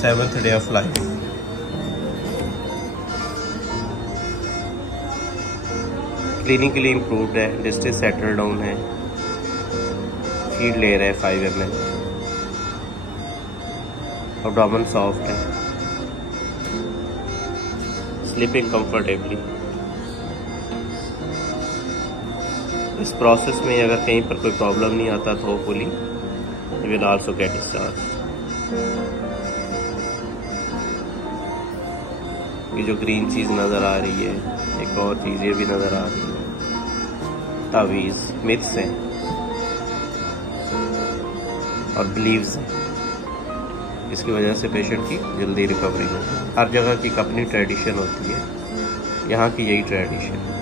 7th day of life. Clinically improved है, distance settle down है, feed ले रहा है 5 ml, एब्डोमेन सॉफ्ट है, स्लीपिंग कंफर्टेबली। इस प्रोसेस में अगर कहीं पर कोई प्रॉब्लम नहीं आता तो hopefully you will also get discharge. ये जो ग्रीन चीज नजर आ रही है, एक और चीज ये भी नजर आ रही है, तावीज मिथ्स हैं और बिलीव्स हैं। इसकी वजह से पेशेंट की जल्दी रिकवरी होती है। हर जगह की एक अपनी ट्रेडिशन होती है, यहाँ की यही ट्रेडिशन है।